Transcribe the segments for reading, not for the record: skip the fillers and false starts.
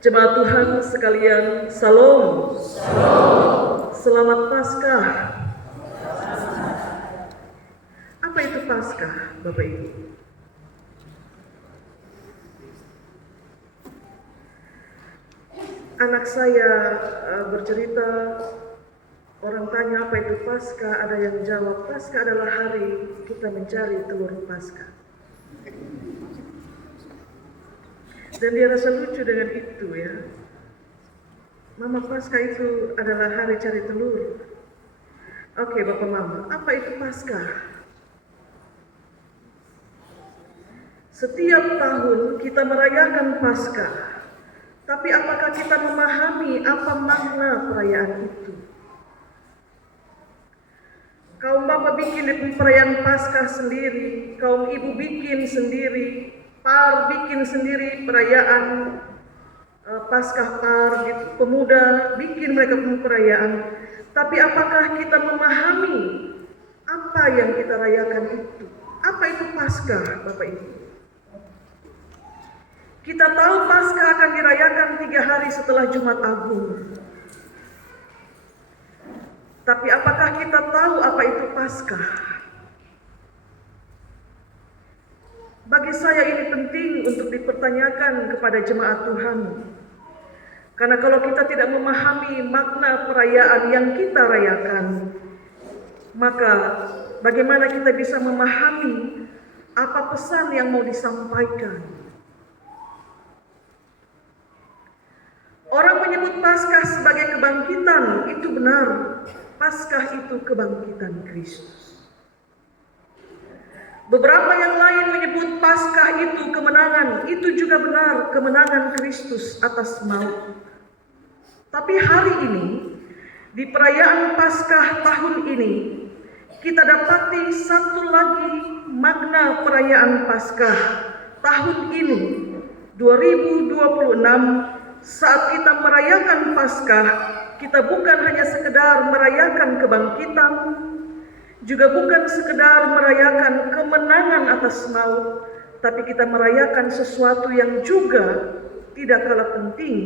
Jemaat Tuhan sekalian, Salam. Selamat Paskah. Apa itu Paskah, Bapak Ibu? Anak saya bercerita, orang tanya apa itu Paskah, ada yang jawab, Paskah adalah hari kita mencari telur Paskah. Dan dia rasa lucu dengan itu ya. Mama, Paskah itu adalah hari cari telur. Oke Bapak Mama, apa itu Paskah? Setiap tahun kita merayakan Paskah. Tapi apakah kita memahami apa makna perayaan itu? Kaum bapak bikin perayaan Paskah sendiri, kaum ibu bikin sendiri, par bikin sendiri perayaan Paskah par, gitu. Pemuda bikin mereka punya perayaan. Tapi apakah kita memahami apa yang kita rayakan itu? Apa itu Paskah, Bapak Ibu? Kita tahu Paskah akan dirayakan 3 hari setelah Jumat Agung. Tapi apakah kita tahu apa itu Paskah? Bagi saya ini penting untuk dipertanyakan kepada jemaat Tuhan. Karena kalau kita tidak memahami makna perayaan yang kita rayakan, maka bagaimana kita bisa memahami apa pesan yang mau disampaikan? Orang menyebut Paskah sebagai kebangkitan, itu benar. Paskah itu kebangkitan Kristus. Beberapa yang lain menyebut Paskah itu kemenangan, itu juga benar, kemenangan Kristus atas maut. Tapi hari ini, di perayaan Paskah tahun ini, kita dapati satu lagi makna perayaan Paskah tahun ini, 2026. Saat kita merayakan Paskah, kita bukan hanya sekedar merayakan kebangkitan, juga bukan sekedar merayakan kemenangan atas maut, tapi kita merayakan sesuatu yang juga tidak kalah penting.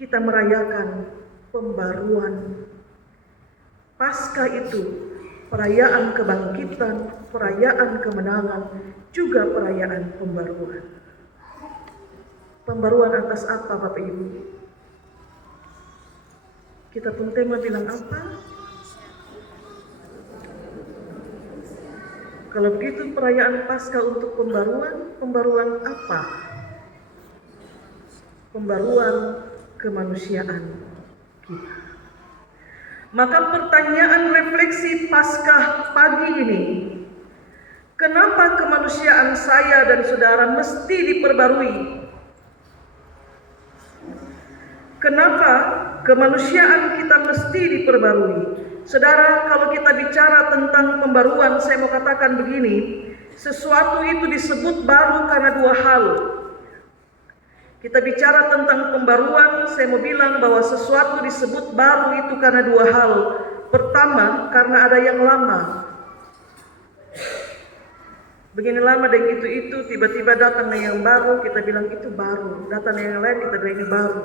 Kita merayakan pembaruan. Paskah itu perayaan kebangkitan, perayaan kemenangan, juga perayaan pembaruan. Pembaruan atas apa, Bapak Ibu? Kita pun tema bilang apa? Kalau begitu perayaan Paskah untuk pembaruan, pembaruan apa? Pembaruan kemanusiaan kita. Maka pertanyaan refleksi Paskah pagi ini, kenapa kemanusiaan saya dan saudara mesti diperbarui? Kenapa kemanusiaan kita mesti diperbarui? Saudara, kalau kita bicara tentang pembaruan, saya mau katakan begini, sesuatu itu disebut baru karena 2 hal. Kita bicara tentang pembaruan, saya mau bilang bahwa sesuatu disebut baru itu karena 2 hal. Pertama, karena ada yang lama. Begini lama dan itu tiba-tiba datang yang baru, kita bilang itu baru. Datang yang lain, kita bilang ini baru.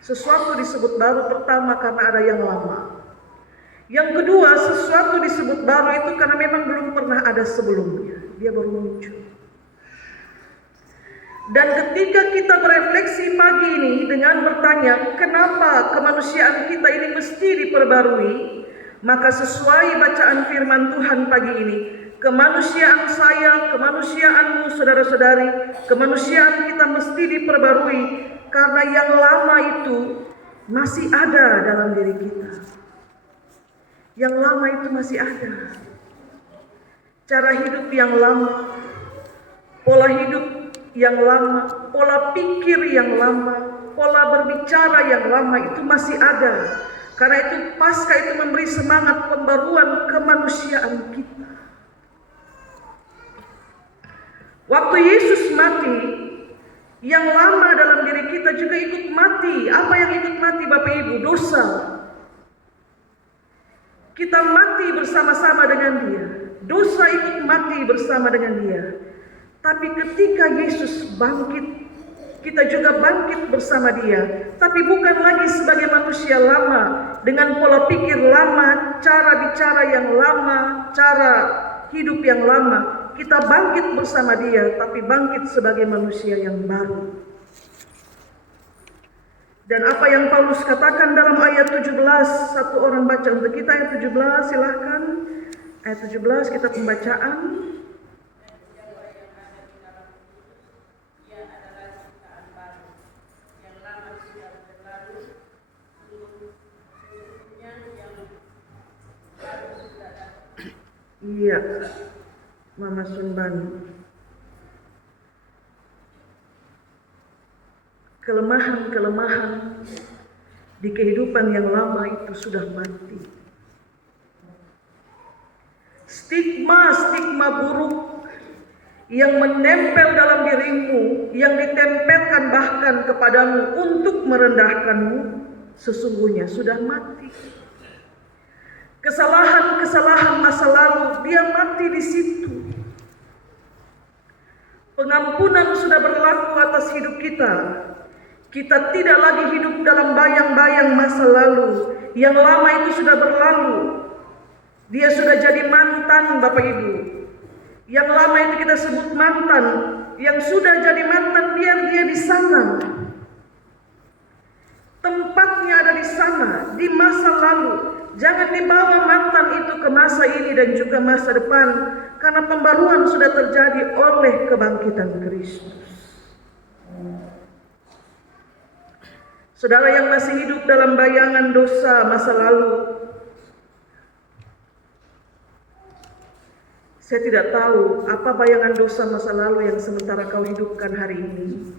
Sesuatu disebut baru pertama karena ada yang lama. Yang kedua, sesuatu disebut baru itu karena memang belum pernah ada sebelumnya. Dia baru muncul. Dan ketika kita berefleksi pagi ini dengan bertanya, kenapa kemanusiaan kita ini mesti diperbarui? Maka sesuai bacaan firman Tuhan pagi ini, kemanusiaan saya, kemanusiaanmu saudara-saudari, kemanusiaan kita mesti diperbarui. Karena yang lama itu masih ada dalam diri kita. Yang lama itu masih ada. Cara hidup yang lama, pola hidup yang lama, pola pikir yang lama, pola berbicara yang lama itu masih ada. Karena itu Paskah itu memberi semangat pembaruan kemanusiaan kita. Waktu Yesus mati, yang lama dalam diri kita juga ikut mati. Apa yang ikut mati, Bapak Ibu? Dosa. Kita mati bersama-sama dengan Dia. Dosa ikut mati bersama dengan Dia. Tapi ketika Yesus bangkit, kita juga bangkit bersama Dia, tapi bukan lagi sebagai manusia lama, dengan pola pikir lama, cara bicara yang lama, cara hidup yang lama. Kita bangkit bersama Dia, tapi bangkit sebagai manusia yang baru. Dan apa yang Paulus katakan dalam ayat 17, satu orang baca untuk kita ayat 17, silahkan. Ayat 17 kita pembacaan. Iya, Mama Sunban. Kelemahan-kelemahan di kehidupan yang lama itu sudah mati. Stigma-stigma buruk yang menempel dalam dirimu, yang ditempelkan bahkan kepadamu untuk merendahkanmu, sesungguhnya sudah mati. Kesalahan-kesalahan masa lalu, dia mati di situ. Pengampunan sudah berlaku atas hidup kita. Kita tidak lagi hidup dalam bayang-bayang masa lalu. Yang lama itu sudah berlalu. Dia sudah jadi mantan, Bapak Ibu. Yang lama itu kita sebut mantan. Yang sudah jadi mantan, biar dia di sana. Tempatnya ada di sana, di masa lalu. Jangan dibawa mantan itu ke masa ini dan juga masa depan, karena pembaruan sudah terjadi oleh kebangkitan Kristus. Saudara yang masih hidup dalam bayangan dosa masa lalu, saya tidak tahu apa bayangan dosa masa lalu yang sementara kau hidupkan hari ini.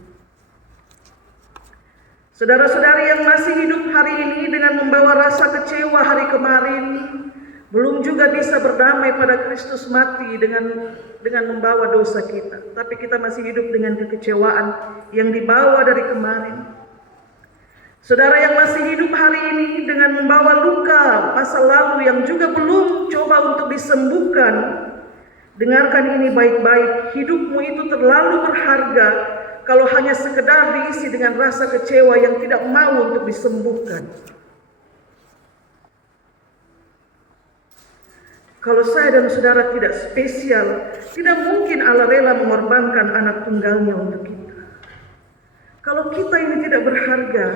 Saudara-saudari yang masih hidup hari ini dengan membawa rasa kecewa hari kemarin, belum juga bisa berdamai pada Kristus mati dengan membawa dosa kita. Tapi kita masih hidup dengan kekecewaan yang dibawa dari kemarin. Saudara yang masih hidup hari ini dengan membawa luka masa lalu yang juga belum coba untuk disembuhkan, dengarkan ini baik-baik, hidupmu itu terlalu berharga kalau hanya sekedar diisi dengan rasa kecewa yang tidak mau untuk disembuhkan. Kalau saya dan saudara tidak spesial, tidak mungkin Allah rela mengorbankan anak tunggalnya untuk kita. Kalau kita ini tidak berharga,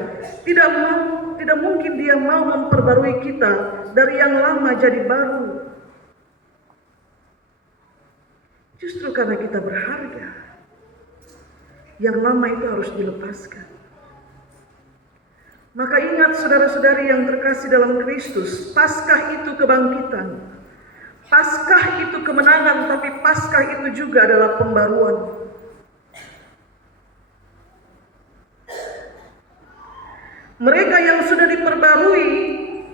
tidak mungkin Dia mau memperbarui kita dari yang lama jadi baru. Justru karena kita berharga, yang lama itu harus dilepaskan. Maka ingat saudara-saudari yang terkasih dalam Kristus, Paskah itu kebangkitan. Paskah itu kemenangan, tapi Paskah itu juga adalah pembaruan. Mereka yang sudah diperbarui,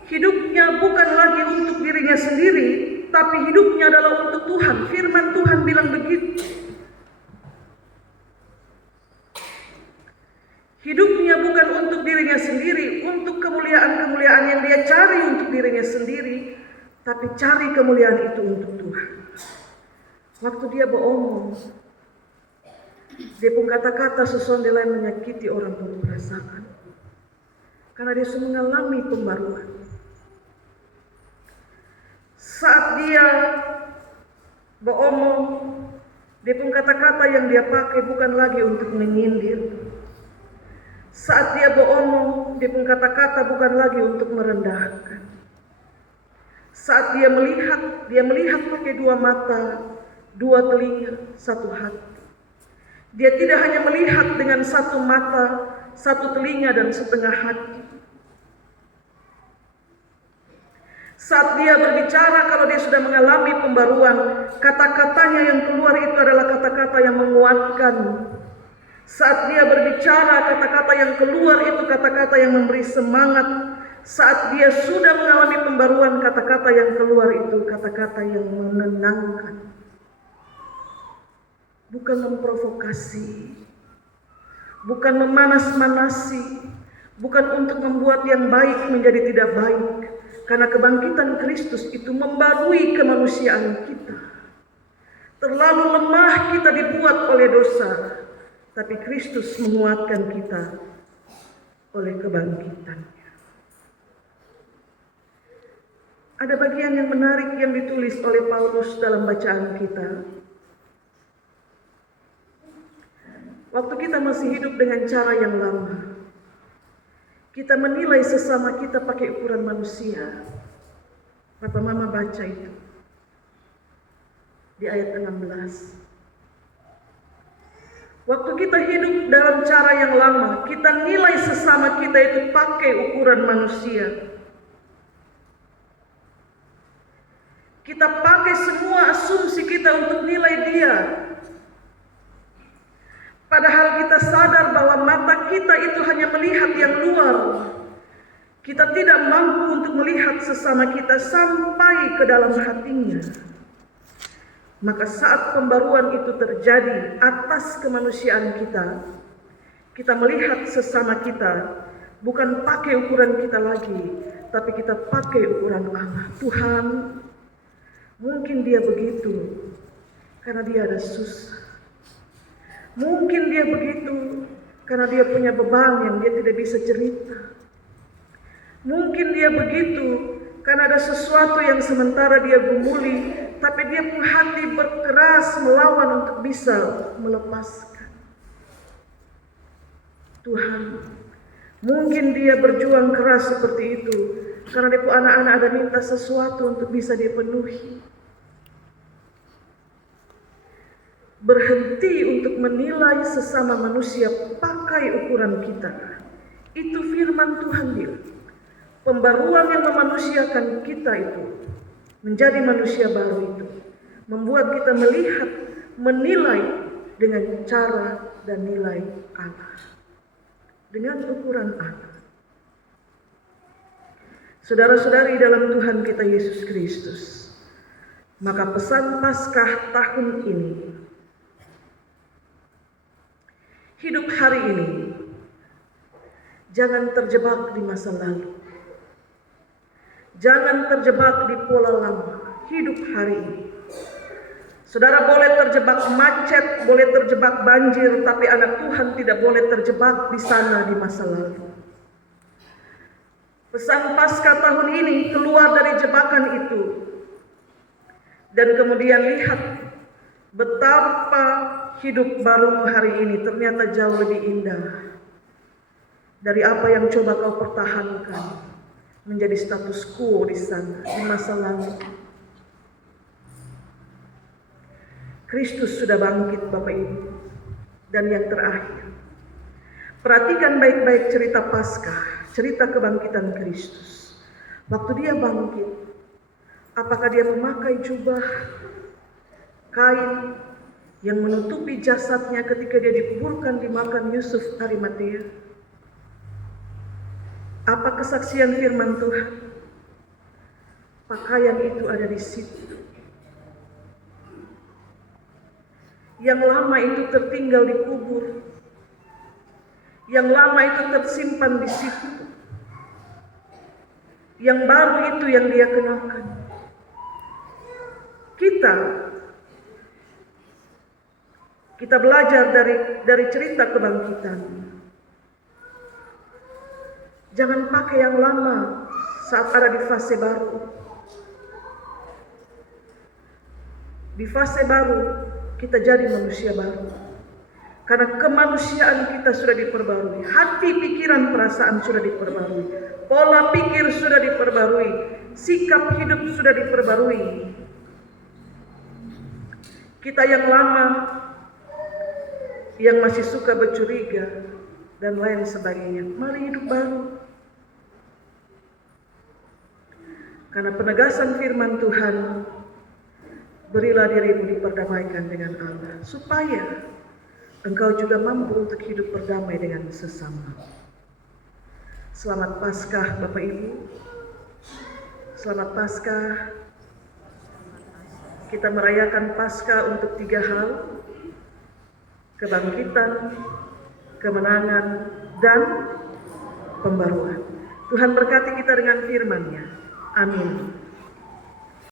hidupnya bukan lagi untuk dirinya sendiri, tapi hidupnya adalah untuk Tuhan. Firman Tuhan bilang begitu. Hidupnya bukan untuk dirinya sendiri, untuk kemuliaan-kemuliaan yang dia cari untuk dirinya sendiri, tapi cari kemuliaan itu untuk Tuhan. Waktu dia beromong, dia pun kata-kata sesondela yang menyakiti orang penuh perasaan. Karena dia sudah mengalami pembaruan. Saat dia beromong, dia pun kata-kata yang dia pakai bukan lagi untuk menyindir. Saat dia beromong, dia pun kata-kata bukan lagi untuk merendahkan. Saat dia melihat pakai dua mata, dua telinga, satu hati. Dia tidak hanya melihat dengan satu mata, satu telinga dan setengah hati. Saat dia berbicara, kalau dia sudah mengalami pembaruan, kata-katanya yang keluar itu adalah kata-kata yang menguatkan. Saat dia berbicara, kata-kata yang keluar itu kata-kata yang memberi semangat. Saat dia sudah mengalami pembaruan, kata-kata yang keluar itu kata-kata yang menenangkan. Bukan memprovokasi, bukan memanas-manasi, bukan untuk membuat yang baik menjadi tidak baik. Karena kebangkitan Kristus itu membarui kemanusiaan kita. Terlalu lemah kita dibuat oleh dosa. tapi Kristus menguatkan kita oleh kebangkitannya. Ada bagian yang menarik yang ditulis oleh Paulus dalam bacaan kita. Waktu kita masih hidup dengan cara yang lama, kita menilai sesama kita pakai ukuran manusia. Papa Mama baca itu di ayat 16. Waktu kita hidup dalam cara yang lama, kita nilai sesama kita itu pakai ukuran manusia. Kita pakai semua asumsi kita untuk nilai dia. Padahal kita sadar bahwa mata kita itu hanya melihat yang luar. Kita tidak mampu untuk melihat sesama kita sampai ke dalam hatinya. Maka saat pembaruan itu terjadi atas kemanusiaan kita, kita melihat sesama kita bukan pakai ukuran kita lagi, tapi kita pakai ukuran Allah. Tuhan, mungkin dia begitu karena dia ada susah. Mungkin dia begitu karena dia punya beban yang dia tidak bisa cerita. Mungkin dia begitu karena ada sesuatu yang sementara dia gumuli, tapi dia punya hati berkeras melawan untuk bisa melepaskan. Tuhan, mungkin dia berjuang keras seperti itu karena dia punya anak-anak ada minta sesuatu untuk bisa dia penuhi. Berhenti untuk menilai sesama manusia pakai ukuran kita. Itu firman Tuhan bilang. Pembaruan yang memanusiakan kita itu, menjadi manusia baru itu, membuat kita melihat, menilai dengan cara dan nilai Allah. Dengan ukuran Allah. Saudara-saudari dalam Tuhan kita Yesus Kristus, maka pesan Paskah tahun ini, hidup hari ini, jangan terjebak di masa lalu. Jangan terjebak di pola lama. Hidup hari ini. Saudara boleh terjebak macet, boleh terjebak banjir, tapi anak Tuhan tidak boleh terjebak di sana di masa lalu. Pesan Paskah tahun ini keluar dari jebakan itu. Dan kemudian lihat betapa hidup baru hari ini ternyata jauh lebih indah dari apa yang coba kau pertahankan menjadi status quo di sana di masa lalu. Kristus sudah bangkit Bapak Ibu. Dan yang terakhir, perhatikan baik-baik cerita Paskah, cerita kebangkitan Kristus. Waktu dia bangkit, apakah dia memakai jubah kain yang menutupi jasadnya ketika dia dikuburkan di makam Yusuf Arimatea? Apa kesaksian firman Tuhan? Pakaian itu ada di situ. Yang lama itu tertinggal di kubur. Yang lama itu tersimpan di situ. Yang baru itu yang dia kenakan. Kita belajar dari cerita kebangkitan. Jangan pakai yang lama saat ada di fase baru. Di fase baru kita jadi manusia baru. Karena kemanusiaan kita sudah diperbarui. Hati, pikiran, perasaan sudah diperbarui. Pola pikir sudah diperbarui. Sikap hidup sudah diperbarui. Kita yang lama, yang masih suka bercuriga dan lain sebagainya, mari hidup baru. Karena penegasan firman Tuhan, berilah dirimu diperdamaikan dengan Allah, supaya engkau juga mampu untuk hidup berdamai dengan sesama. Selamat Paskah Bapak Ibu. Selamat Paskah. Kita merayakan Paskah untuk 3 hal: kebangkitan, kemenangan, dan pembaruan. Tuhan berkati kita dengan firman-Nya. Amin.